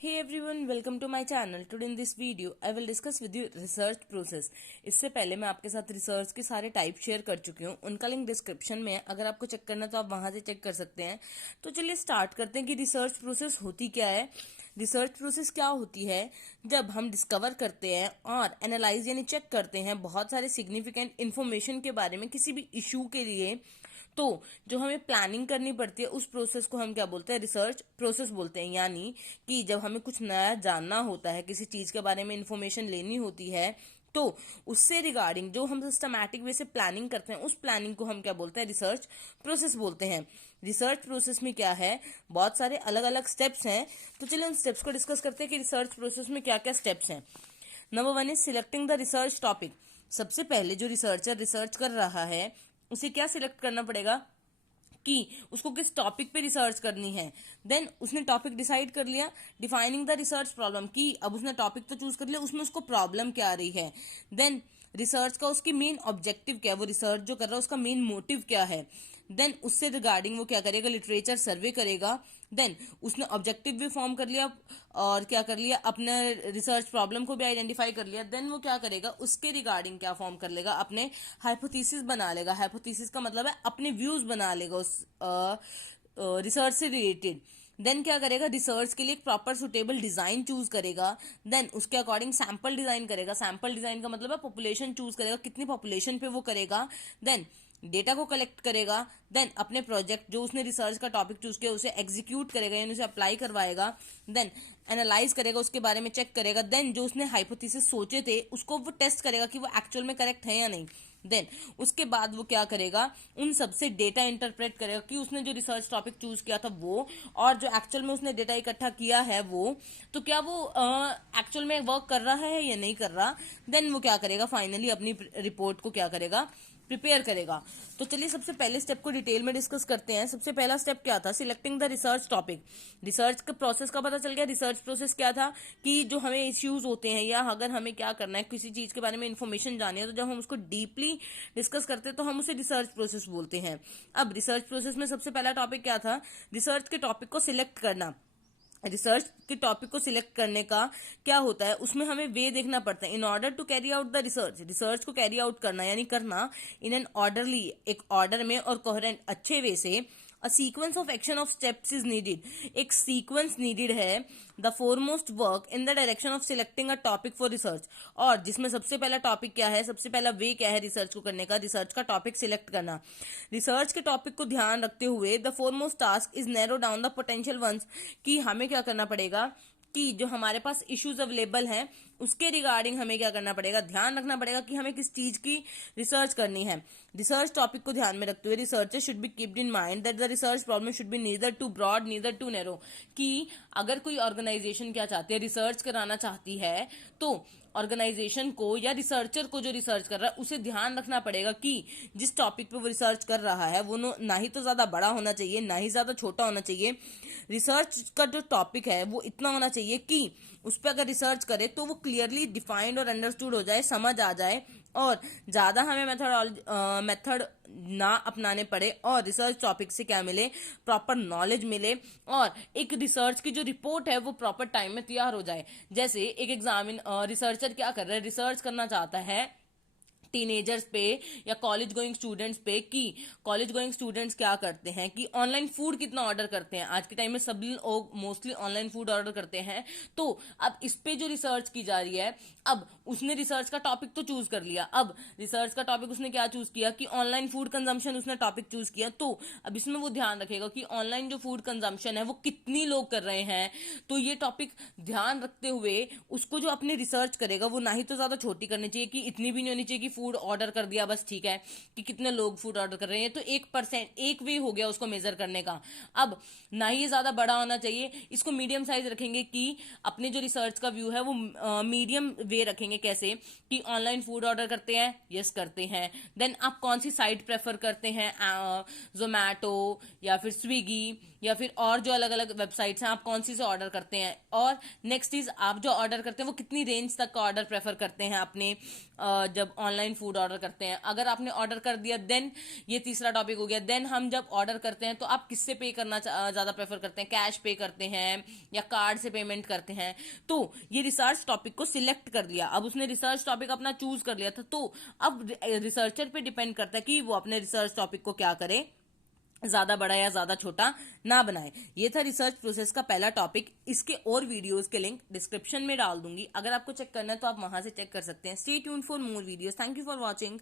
Hey everyone, welcome to my channel. Today in this video, I will discuss with you research process. इससे पहले मैं आपके साथ research के सारे टाइप शेयर कर चुकी हूँ. उनका लिंक डिस्क्रिप्शन में है. अगर आपको चेक करना है तो आप वहां से चेक कर सकते हैं. तो चलिए स्टार्ट करते हैं कि रिसर्च प्रोसेस होती क्या है. रिसर्च प्रोसेस क्या होती है? जब हम डिस्कवर करते हैं और एनालाइज यानी चेक करते हैं बहुत सारे सिग्निफिकेंट इन्फॉर्मेशन के बारे में किसी भी इशू के लिए, तो जो हमें प्लानिंग करनी पड़ती है उस प्रोसेस को हम क्या बोलते हैं? रिसर्च प्रोसेस बोलते हैं. यानी कि जब हमें कुछ नया जानना होता है, किसी चीज के बारे में इंफॉर्मेशन लेनी होती है, तो उससे रिगार्डिंग जो हम सिस्टमैटिक वे से प्लानिंग करते हैं उस प्लानिंग को हम क्या बोलते हैं? रिसर्च प्रोसेस बोलते हैं. रिसर्च प्रोसेस में क्या है? बहुत सारे अलग अलग स्टेप्स हैं. तो चलिए उन स्टेप्स को डिस्कस करते हैं कि रिसर्च प्रोसेस में क्या क्या स्टेप्स हैं. Number 1 is selecting the research topic. सबसे पहले जो रिसर्चर रिसर्च कर रहा है उसे क्या सिलेक्ट करना पड़ेगा कि उसको किस टॉपिक पे रिसर्च करनी है. देन उसने टॉपिक डिसाइड कर लिया. डिफाइनिंग द रिसर्च प्रॉब्लम, कि अब उसने टॉपिक तो चूज कर लिया, उसमें उसको प्रॉब्लम क्या आ रही है. देन रिसर्च का उसकी मेन ऑब्जेक्टिव क्या है, वो रिसर्च जो कर रहा है उसका मेन मोटिव क्या है. देन उससे रिगार्डिंग वो क्या करेगा? लिटरेचर सर्वे करेगा. देन उसने ऑब्जेक्टिव भी फॉर्म कर लिया और क्या कर लिया? अपने रिसर्च प्रॉब्लम को भी आइडेंटिफाई कर लिया. देन वो क्या करेगा? उसके रिगार्डिंग क्या फॉर्म कर लेगा? अपने हाइपोथेसिस बना लेगा. हाइपोथेसिस का मतलब है अपने व्यूज बना लेगा उस रिसर्च से रिलेटेड. देन क्या करेगा? रिसर्च के लिए एक प्रॉपर सुटेबल डिजाइन चूज करेगा. देन उसके अकॉर्डिंग सैंपल डिजाइन करेगा. सैंपल डिजाइन का मतलब है पॉपुलेशन चूज करेगा, कितनी पॉपुलेशन पे वो करेगा. देन डेटा को कलेक्ट करेगा. देन अपने प्रोजेक्ट जो उसने रिसर्च का टॉपिक चूज किया उसे एग्जीक्यूट करेगा यानी उसे अप्लाई करवाएगा. देन एनालाइज करेगा, उसके बारे में चेक करेगा. देन जो उसने हाइपोथेसिस सोचे थे उसको वो टेस्ट करेगा कि वो एक्चुअल में करेक्ट है या नहीं. देन उसके बाद वो क्या करेगा? उन सबसे डेटा इंटरप्रेट करेगा कि उसने जो रिसर्च टॉपिक चूज किया था वो, और जो एक्चुअल में उसने डेटा इकट्ठा किया है वो, तो क्या वो एक्चुअल में वर्क कर रहा है या नहीं कर रहा. देन वो क्या करेगा? फाइनली अपनी रिपोर्ट को क्या करेगा? प्रिपेयर करेगा. तो चलिए सबसे पहले स्टेप को डिटेल में डिस्कस करते हैं. सबसे पहला स्टेप क्या था? Selecting the research topic. Research का प्रोसेस का पता चल गया. रिसर्च प्रोसेस क्या था कि जो हमें इश्यूज होते हैं या अगर हमें क्या करना है, किसी चीज के बारे में इंफॉर्मेशन जाननी है, तो जब हम उसको डीपली डिस्कस करते हैं तो हम उसे रिसर्च प्रोसेस बोलते हैं. अब रिसर्च प्रोसेस में सबसे पहला टॉपिक क्या था? रिसर्च के टॉपिक को सिलेक्ट करना. रिसर्च के टॉपिक को सिलेक्ट करने का क्या होता है, उसमें हमें वे देखना पड़ता है. In order to carry out the research, research को कैरी आउट करना यानी करना इन एन ऑर्डरली, एक ऑर्डर में और कोहेरेंट अच्छे वे से. A sequence of action of steps is needed, एक सीक्वेंस नीडेड है. The foremost work in the direction of selecting a topic for research, और जिसमें सबसे पहला टॉपिक क्या है, सबसे पहला वे क्या है रिसर्च को करने का? रिसर्च का टॉपिक सिलेक्ट करना. रिसर्च के टॉपिक को ध्यान रखते हुए the foremost task is narrow down the potential ones, कि हमें क्या करना पड़ेगा कि जो हमारे पास इश्यूज अवेलेबल हैं उसके रिगार्डिंग हमें क्या करना पड़ेगा? ध्यान रखना पड़ेगा कि हमें किस चीज की रिसर्च करनी है. रिसर्च टॉपिक को ध्यान में रखते हुए researcher should be keeped in mind that the research problem should be neither too broad neither too narrow, कि अगर कोई ऑर्गेनाइजेशन क्या चाहती है, रिसर्च कराना चाहती है, तो ऑर्गेनाइजेशन को या रिसर्चर को जो रिसर्च कर रहा है उसे ध्यान रखना पड़ेगा कि जिस टॉपिक पे वो रिसर्च कर रहा है वो ना ही तो ज्यादा बड़ा होना चाहिए ना ही ज्यादा छोटा होना चाहिए. रिसर्च का जो टॉपिक है वो इतना होना चाहिए कि उस पर अगर रिसर्च करे तो वो क्लियरली डिफाइंड और अंडरस्टूड हो जाए, समझ आ जाए, और ज्यादा हमें मेथड ना अपनाने पड़े और रिसर्च टॉपिक से क्या मिले? प्रॉपर नॉलेज मिले, और एक रिसर्च की जो रिपोर्ट है वो प्रॉपर टाइम में तैयार हो जाए. जैसे एक रिसर्चर क्या कर रहा है? रिसर्च करना चाहता है टीनेजर्स पे या कॉलेज गोइंग स्टूडेंट्स पे, कि कॉलेज गोइंग स्टूडेंट्स क्या करते हैं कि ऑनलाइन फूड कितना ऑर्डर करते हैं. आज के टाइम में सभी लोग मोस्टली ऑनलाइन फूड ऑर्डर करते हैं. तो अब इस पे जो रिसर्च की जा रही है, अब उसने रिसर्च का टॉपिक तो चूज कर लिया. अब रिसर्च का टॉपिक उसने क्या चूज किया कि ऑनलाइन फूड कंजम्पशन उसने टॉपिक चूज किया. तो अब इसमें वो ध्यान रखेगा कि ऑनलाइन जो फूड कंजम्पशन है वो कितनी लोग कर रहे हैं. तो ये टॉपिक ध्यान रखते हुए उसको जो अपने रिसर्च करेगा वो ना ही तो ज्यादा छोटी करनी चाहिए कि इतनी भी नहीं होनी चाहिए कि फूड ऑर्डर कर दिया बस ठीक है, कि कितने लोग फूड ऑर्डर कर रहे हैं, तो 1% एक वे हो गया उसको मेजर करने का. अब ना ही ज्यादा बड़ा होना चाहिए, इसको मीडियम साइज रखेंगे कि अपने जो रिसर्च का व्यू है वो मीडियम वे रखेंगे. कैसे कि ऑनलाइन फूड ऑर्डर करते हैं, यस करते हैं. देन आप कौन सी साइट प्रेफर करते हैं, जोमैटो या फिर स्विगी या फिर और जो अलग अलग वेबसाइट्स हैं आप कौन सी से ऑर्डर करते हैं, और नेक्स्ट चीज आप जो ऑर्डर करते हैं वो कितनी रेंज तक का ऑर्डर प्रेफर करते हैं अपने जब ऑनलाइन फूड ऑर्डर करते हैं। अगर आपने ऑर्डर कर दिया देन ये तीसरा टॉपिक हो गया। देन हम जब ऑर्डर करते हैं तो आप किससे पे करना ज्यादा प्रेफर करते हैं, कैश पे करते हैं या कार्ड से पेमेंट करते हैं। तो ये रिसर्च टॉपिक को सिलेक्ट कर लिया, अब उसने रिसर्च टॉपिक अपना चूज कर लिया था, तो अब रिसर्चर पे डिपेंड करता है कि वो अपने रिसर्च टॉपिक को क्या करे, ज्यादा बड़ा या ज्यादा छोटा ना बनाए। ये था रिसर्च प्रोसेस का पहला टॉपिक। इसके और वीडियोस के लिंक डिस्क्रिप्शन में डाल दूंगी, अगर आपको चेक करना है तो आप वहां से चेक कर सकते हैं। Stay tuned for more videos. Thank you for watching.